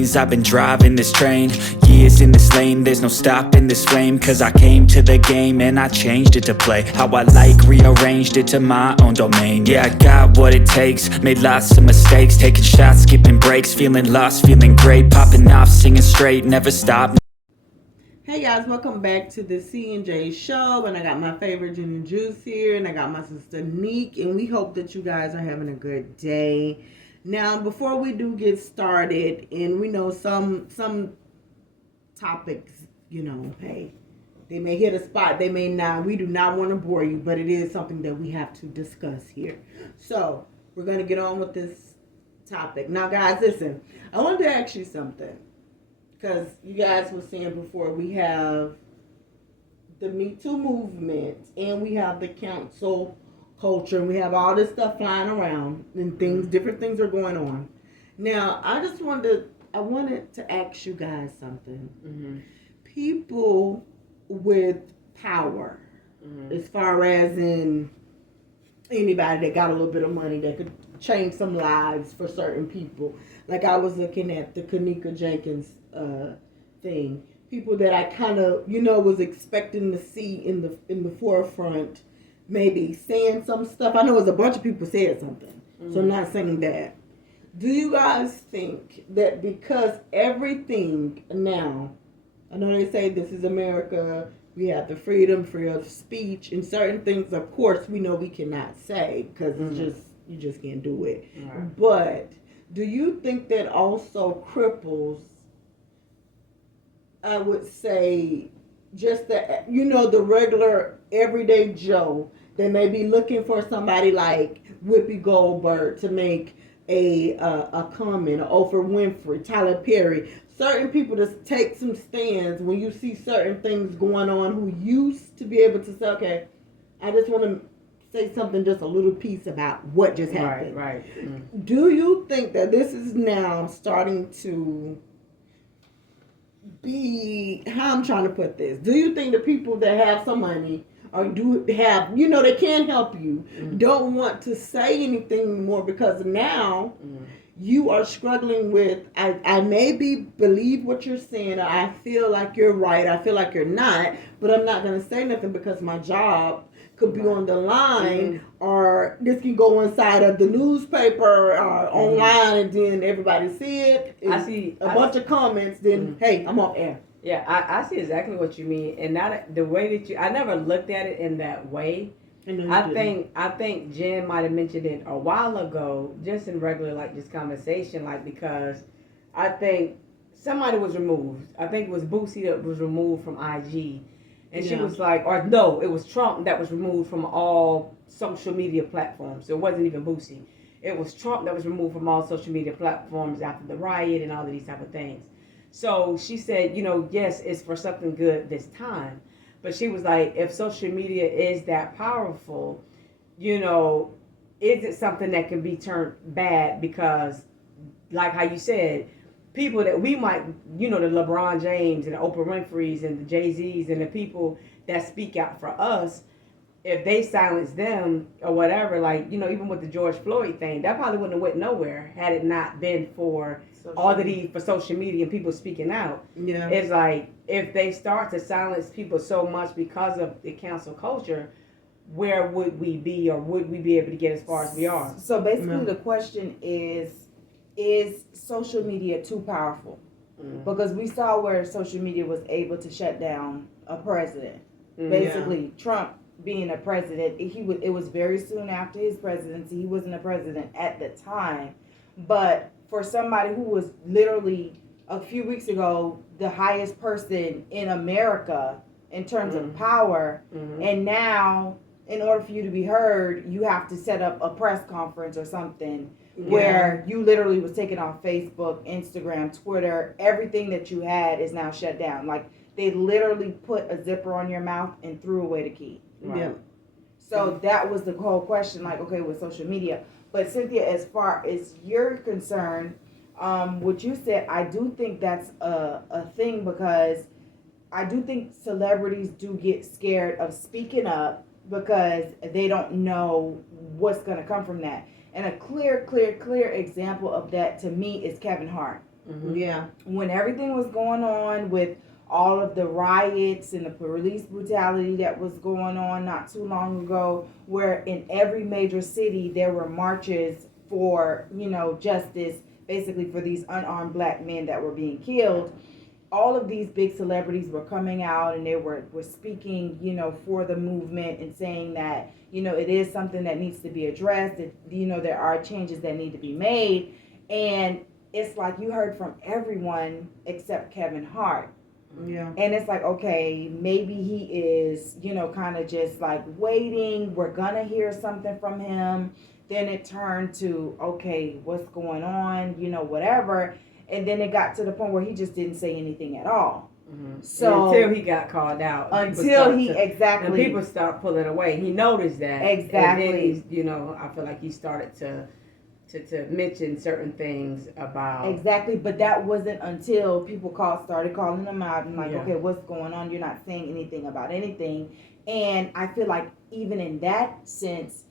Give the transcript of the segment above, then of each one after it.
lanes. I've been driving this train, years in this lane. There's no stopping this flame, cause I came to the game and I changed it to play how I like, rearranged it to my own domain. Yeah, I got what it takes, made lots of mistakes, taking shots, skipping breaks, feeling lost, feeling great, popping off, singing straight, never stop. Hey guys, welcome back to the CNJSHOW, and I got my favorite Gin and Juice here, and I got my sister NEEK, and we hope that you guys are having a good day. Now, before we do get started, and we know some topics, hey, they may hit a spot, they may not. We do not want to bore you, but it is something that we have to discuss here. So, we're going to get on with this topic. Now, guys, listen, I wanted to ask you something. Because you guys were saying before, we have the Me Too movement, and we have the cancel culture, and we have all this stuff flying around, and different things are going on. Now, I wanted to ask you guys something. Mm-hmm. People with power, as far as in anybody that got a little bit of money that could change some lives for certain people. Like I was looking at the Kanika Jenkins thing. People that I kind of, was expecting to see in the forefront, maybe saying some stuff. I know there's a bunch of people said something, so I'm not saying that. Do you guys think that because everything now, I know they say this is America, we have the freedom of speech, and certain things, of course, we know we cannot say because you just can't do it. Right. But do you think that also cripples, I would say, just the regular everyday Joe that may be looking for somebody like Whoopi Goldberg to make a comment, or Oprah Winfrey, Tyler Perry, certain people to take some stands when you see certain things going on, who used to be able to say, okay, I just want to say something, just a little piece about what just happened. Right. Mm-hmm. Do you think that this is now starting to be, how I'm trying to put this, do you think the people that have some money or do have, they can help you, don't want to say anything anymore because now you are struggling with, I maybe believe what you're saying, or I feel like you're right, I feel like you're not, but I'm not going to say nothing because my job could be on the line, or this can go inside of the newspaper or online, and then everybody see it. I see a bunch of comments, then hey, I'm off air. Yeah, I see exactly what you mean, and not the way that I never looked at it in that way. I think Jen might have mentioned it a while ago, just in regular just conversation, because I think somebody was removed. I think it was Boosie that was removed from IG. And she was like, or no, it was Trump that was removed from all social media platforms. So it wasn't even Boosie. It was Trump that was removed from all social media platforms after the riot and all of these type of things. So she said, yes, it's for something good this time. But she was like, if social media is that powerful, is it something that can be turned bad? Because, like how you said, people that we might, the LeBron James and the Oprah Winfreys and the Jay-Z's and the people that speak out for us, if they silence them or whatever, even with the George Floyd thing, that probably wouldn't have went nowhere had it not been for for social media and people speaking out. Yeah. It's like, if they start to silence people so much because of the cancel culture, where would we be, or would we be able to get as far as we are? So basically the question is social media too powerful? Because we saw where social media was able to shut down a president. Basically, Trump being a president, it was very soon after his presidency. He wasn't a president at the time. But for somebody who was literally a few weeks ago the highest person in America in terms of power, and now in order for you to be heard, you have to set up a press conference or something where you literally was taken off Facebook, Instagram, Twitter. Everything that you had is now shut down. Like, they literally put a zipper on your mouth and threw away the key. Right. Yeah. So that was the whole question, okay, with social media. But Cynthia, as far as you're concerned, what you said, I do think that's a thing, because I do think celebrities do get scared of speaking up because they don't know what's going to come from that. And a clear example of that to me is Kevin Hart. Mm-hmm. Yeah. When everything was going on with all of the riots and the police brutality that was going on not too long ago, where in every major city there were marches for, justice, basically for these unarmed black men that were being killed. All of these big celebrities were coming out and they were speaking, for the movement and saying that, it is something that needs to be addressed, that, there are changes that need to be made. And it's like you heard from everyone except Kevin Hart. Yeah. And it's like, okay, maybe he is, kind of just like waiting. We're going to hear something from him. Then it turned to, okay, what's going on, whatever. And then it got to the point where he just didn't say anything at all. Mm-hmm. So until he got called out. Exactly. And people start pulling away. He noticed that. Exactly. And then I feel like he started to mention certain things about. Exactly, but that wasn't until people started calling him out and like, okay, what's going on? You're not saying anything about anything. And I feel like even in that sense,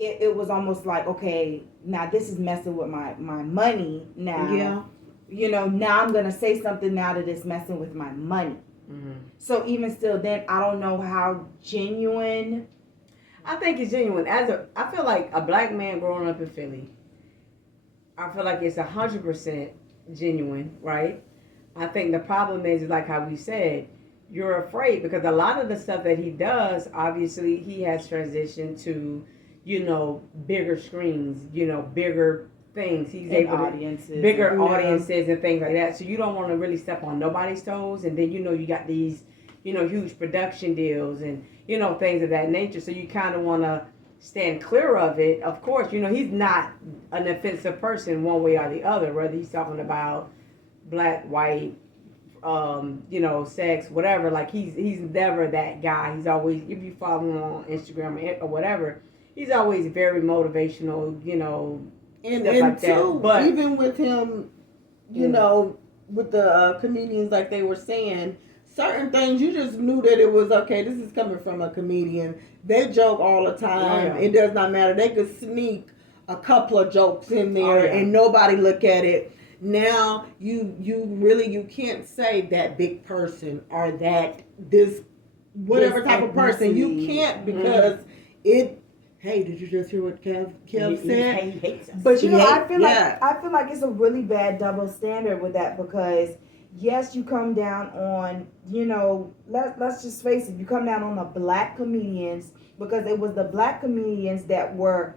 it was almost like, okay, now this is messing with my money now. Yeah. Now I'm going to say something now that it's messing with my money. Mm-hmm. So even still then, I don't know how genuine. I think it's genuine. I feel like a black man growing up in Philly, I feel like it's 100% genuine, right? I think the problem is like how we said, you're afraid because a lot of the stuff that he does, obviously he has transitioned to, bigger screens, bigger things. He's able to bigger audiences and things like that. So you don't want to really step on nobody's toes. And then, you got these, huge production deals and, things of that nature. So you kind of want to stand clear of it. Of course, he's not an offensive person one way or the other, whether he's talking about black, white, sex, whatever. Like he's never that guy. He's always, if you follow him on Instagram or whatever, he's always very motivational, And like too, that. But even with him, with the comedians, like they were saying, certain things you just knew that it was okay. This is coming from a comedian. They joke all the time. It does not matter. They could sneak a couple of jokes in there and nobody look at it. Now you can't say that big person or this whatever type of person. You can't because it. Hey, did you just hear what Kev said? He hates us. But I feel like it's a really bad double standard with that because yes, you come down on, let's just face it, you come down on the black comedians because it was the black comedians that were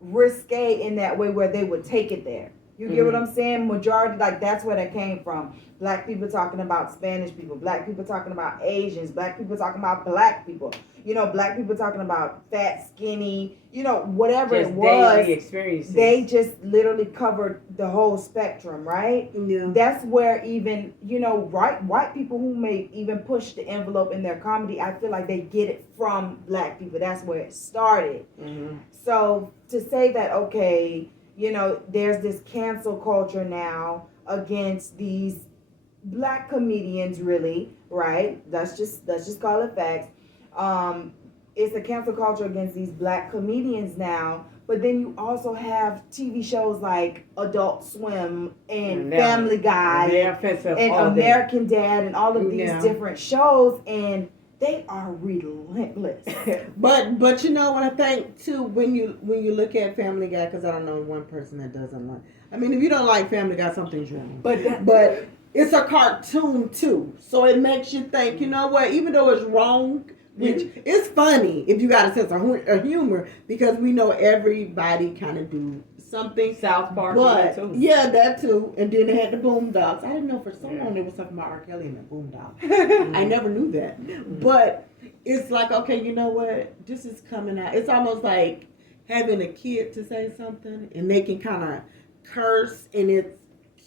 risque in that way where they would take it there. You get what I'm saying? Majority, like that's where that came from. Black people talking about Spanish people, black people talking about Asians, black people talking about black people. Black people talking about fat, skinny, whatever just it was. Daily experiences. They just literally covered the whole spectrum, right? Yeah. That's where even, white people who may even push the envelope in their comedy, I feel like they get it from black people. That's where it started. Mm-hmm. So to say that, okay, there's this cancel culture now against these black comedians, really, right? Let's just call it facts. It's a cancel culture against these black comedians now, but then you also have TV shows like Adult Swim and Family Guy and American Dad and all of these different shows, and they are relentless. but what I think too, when you look at Family Guy, because I don't know one person that doesn't like. I mean, if you don't like Family Guy, something's wrong. But it's a cartoon too, so it makes you think. You know what? Even though it's wrong, which is funny if you got a sense of humor, because we know everybody kind of do something. South Park, but too. Yeah, that too. And then they had the Boondocks. I didn't know for so long they was talking about R. Kelly and the Boondocks. I never knew that. But it's like, okay, you know what? This is coming out. It's almost like having a kid to say something, and they can kind of curse, and it's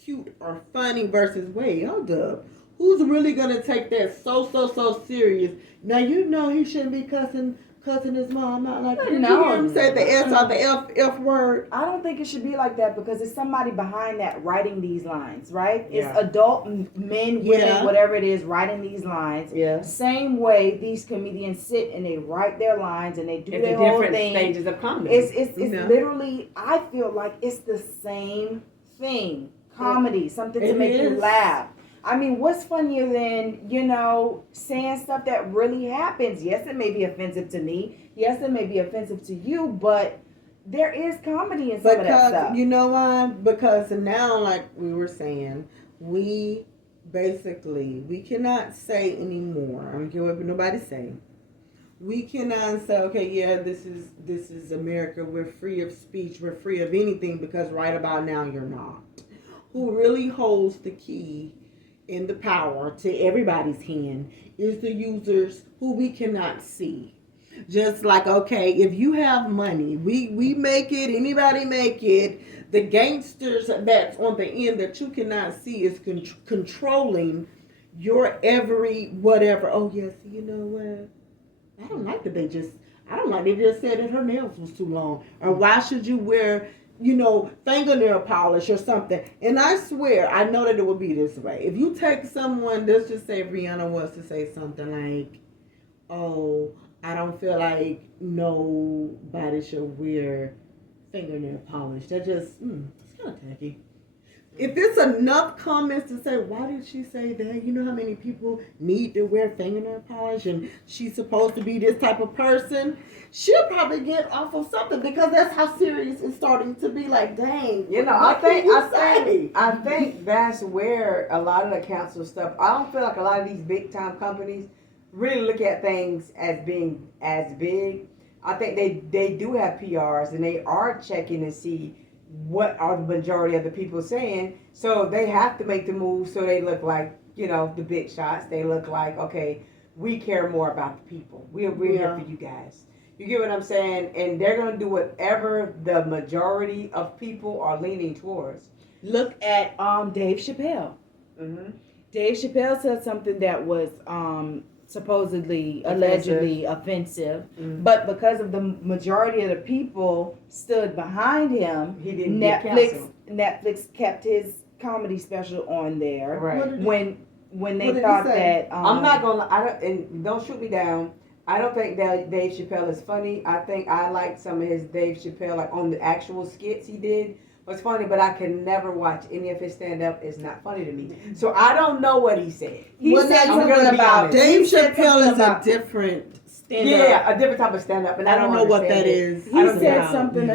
cute or funny versus, wait, hold up. Who's really going to take that so serious? Now, he shouldn't be cussing his mom out like that. Did you hear him say the S or the F word? I don't think it should be like that because it's somebody behind that writing these lines, right? Yeah. It's adult men, women, whatever it is, writing these lines. Yeah. Same way these comedians sit and they write their lines and they do their whole thing. Different stages of comedy. It's literally, I feel like it's the same thing comedy, something to make you laugh. I mean, what's funnier than, saying stuff that really happens? Yes, it may be offensive to me. Yes, it may be offensive to you, but there is comedy in some of that stuff. You know why? Because now, like we were saying, we cannot say anymore. I don't care what nobody say. We cannot say, okay, yeah, this is America. We're free of speech. We're free of anything, because right about now you're not. Who really holds the key in the power to everybody's hand is the users who we cannot see. Just like, okay, if you have money, we make it, anybody make it. The gangsters that's on the end that you cannot see is controlling your every whatever. Oh, yes, you know what? I don't like that they just said that her nails was too long. Or why should you wear, fingernail polish or something? And I swear, I know that it would be this way. If you take someone, let's just say Rihanna wants to say something like, oh, I don't feel like nobody should wear fingernail polish. That just, it's kind of tacky. If it's enough comments to say, why did she say that? You know how many people need to wear fingernail polish and she's supposed to be this type of person? She'll probably get off of something, because that's how serious it's starting to be. Like, dang. I think that's where a lot of the council stuff, I don't feel like a lot of these big time companies really look at things as being as big. I think they do have PRs, and they are checking to see what are the majority of the people saying. So they have to make the move so they look like, the big shots. They look like, okay, we care more about the people. We're here for you guys. You get what I'm saying? And they're going to do whatever the majority of people are leaning towards. Look at Dave Chappelle. Mm-hmm. Dave Chappelle said something that was supposedly, allegedly offensive, but because of the majority of the people stood behind him, he didn't Netflix kept his comedy special on there. Right. When they thought that I'm not gonna. Don't shoot me down. I don't think that Dave Chappelle is funny. I think I like some of his Dave Chappelle, like on the actual skits he did. Was funny, but I can never watch any of his stand-up. It's not funny to me. So I don't know what he said. He said something about Dave Chappelle is a different stand-up. Yeah, a different type of stand-up, and I don't know what that is. He said something. I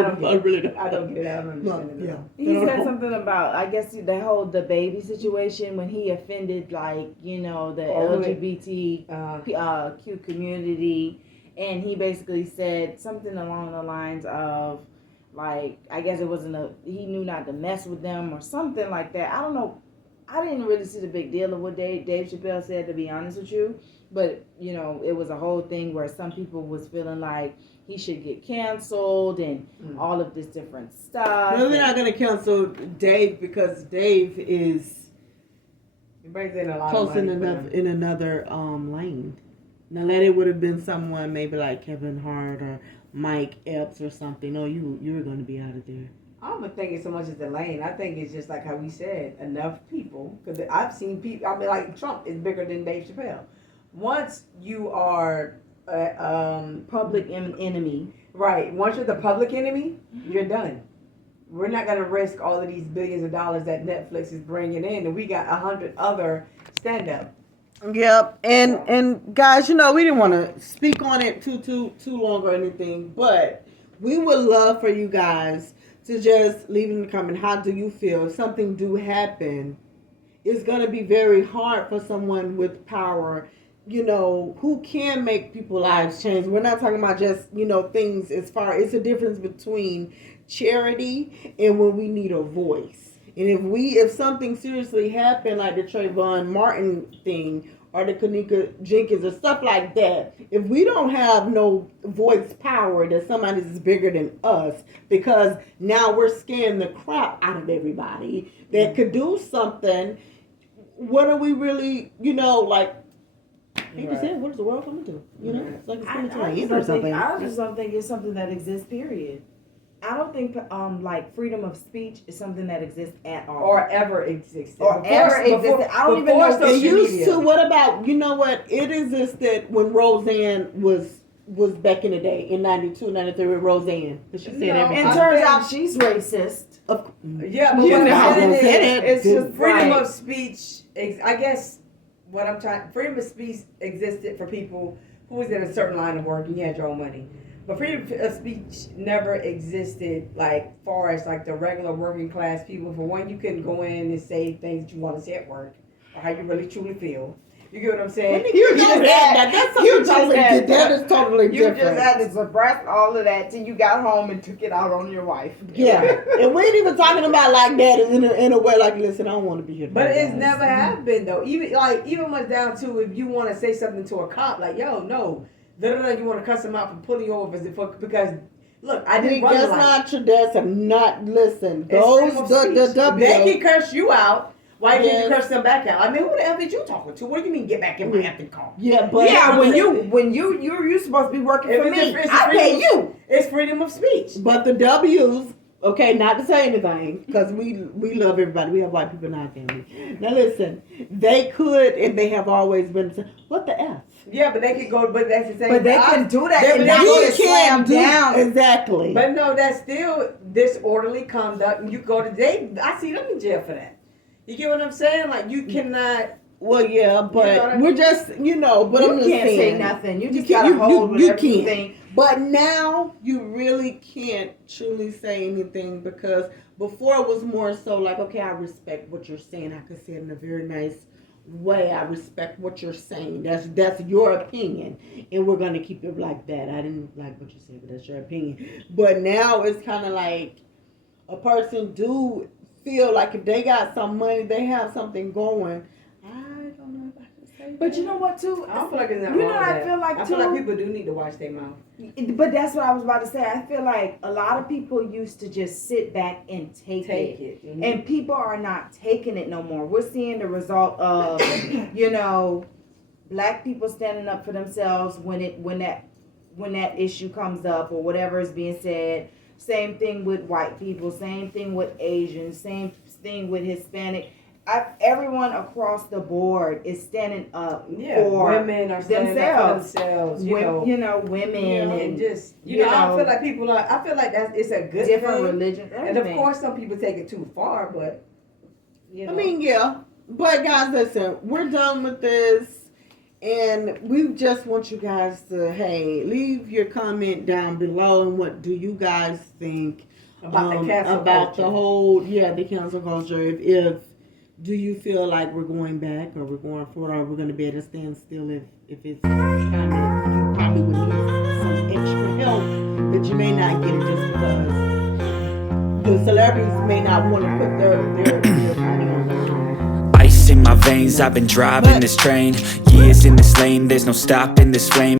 don't get it. I don't understand it. He said something about, I guess, the baby situation when he offended, like, the LGBTQ community, and he basically said something along the lines of, like, I guess it wasn't he knew not to mess with them or something like that. I don't know. I didn't really see the big deal of what Dave Chappelle said, to be honest with you. But, it was a whole thing where some people was feeling like he should get canceled and all of this different stuff. No, they're not going to cancel Dave, because Dave is close in another lane. Now, that it would have been someone maybe like Kevin Hart or Mike Epps or something. No, you were going to be out of there. I don't think it's so much as the lane. I think it's just like how we said, enough people. Because I've seen people, like Trump is bigger than Dave Chappelle. Once you are public enemy. Right. Once you're the public enemy, you're done. We're not going to risk all of these billions of dollars that Netflix is bringing in. And we got 100 other stand-up. Yep, and guys, we didn't want to speak on it too long or anything, but we would love for you guys to just leave in the comment. How do you feel if something do happen? It's gonna be very hard for someone with power, who can make people's lives change. We're not talking about just things as far. It's a difference between charity and when we need a voice. And if something seriously happened, like the Trayvon Martin thing or the Kanika Jenkins or stuff like that, if we don't have no voice power that somebody is bigger than us, because now we're scaring the crap out of everybody that could do something, what are we really, like, people said, what is the world coming to? It's like it's coming to an end or something. I just don't think it's something that exists, period. I don't think like freedom of speech is something that exists at all. Or ever existed. I don't even know. It used to. What about, it existed when Roseanne was was back in the day in 92, 93 with Roseanne. She said everything. And turns out she's racist. Yeah, but You what know how I'm saying gonna say that. is, it's just freedom Right. of speech. I guess what I'm trying, freedom of speech existed for people who was in a certain line of work and you had your own money. But freedom of speech never existed like far as like the regular working class people. For one, you couldn't go in and say things that you want to say at work or how you really truly feel. You get what I'm saying? You just had that's something totally different. That is totally You different. just had to suppress all of that till you got home and took it out on your wife. Yeah, and we ain't even talking about like that in a way like, listen, I don't want to be here. But today, it's guys. never have been though. Even much down to if you want to say something to a cop, like, yo, no, you want to cuss them out for pulling you over because look, I didn't run the light. That's not true. That's not. Listen, It's freedom those of the speech. W. They can curse you out. Why Yes. can't you curse them back out? I mean, who the hell did you talking to? What do you mean get back in my effing car? Yeah, but Yeah, when you're supposed to be working for me, it's I pay you. It's freedom of speech. But the W's, okay, not to say anything, because we love everybody. We have white people in our family. Now listen, they could, and they have always been. What the F? Yeah, but they could go. But that's the same. But they can do that They- and but not they go can to slam down. Exactly. But no, that's still disorderly conduct. And you go to I see them in jail for that. You get what I'm saying? Like you cannot. Well, yeah, but You know what I we're mean? just, but You I'm just can't say saying. nothing. You just can't- gotta hold whatever you can't. think. But now you really can't truly say anything because before it was more so like, okay, I respect what you're saying. I could say it in a very nice way. I respect what you're saying. That's your opinion, and we're gonna keep it like that. I didn't like what you said, but that's your opinion. But now it's kind of like a person do feel like if they got some money, they have something going. I don't know if I can say But that. you know what too? I don't feel like it's nothing You wrong know with what that. I feel like I too? feel like people do need to watch their mouth. But that's what I was about to say. I feel like a lot of people used to just sit back and take it. Mhm. And people are not taking it no more. We're seeing the result of, black people standing up for themselves when that issue comes up or whatever is being said. Same thing with white people. Same thing with Asians. Same thing with Hispanic. Everyone across the board is standing up for women are standing up for themselves. Women and just I feel like people are. I feel like it's a good different thing. religions. And of course, some people take it too far, but I mean, yeah. But guys, listen, we're done with this. And we just want you guys to, leave your comment down below. And what do you guys think about the cancel about culture. the whole, the cancel culture? If do you feel like we're going back or we're going forward or we're going to be at a standstill if it's kind of, you probably would need some extra help that you may not get it just because the celebrities may not want to put their money on the line. Ice in my veins, I've been driving this train. Years in this lane, there's no stopping this flame.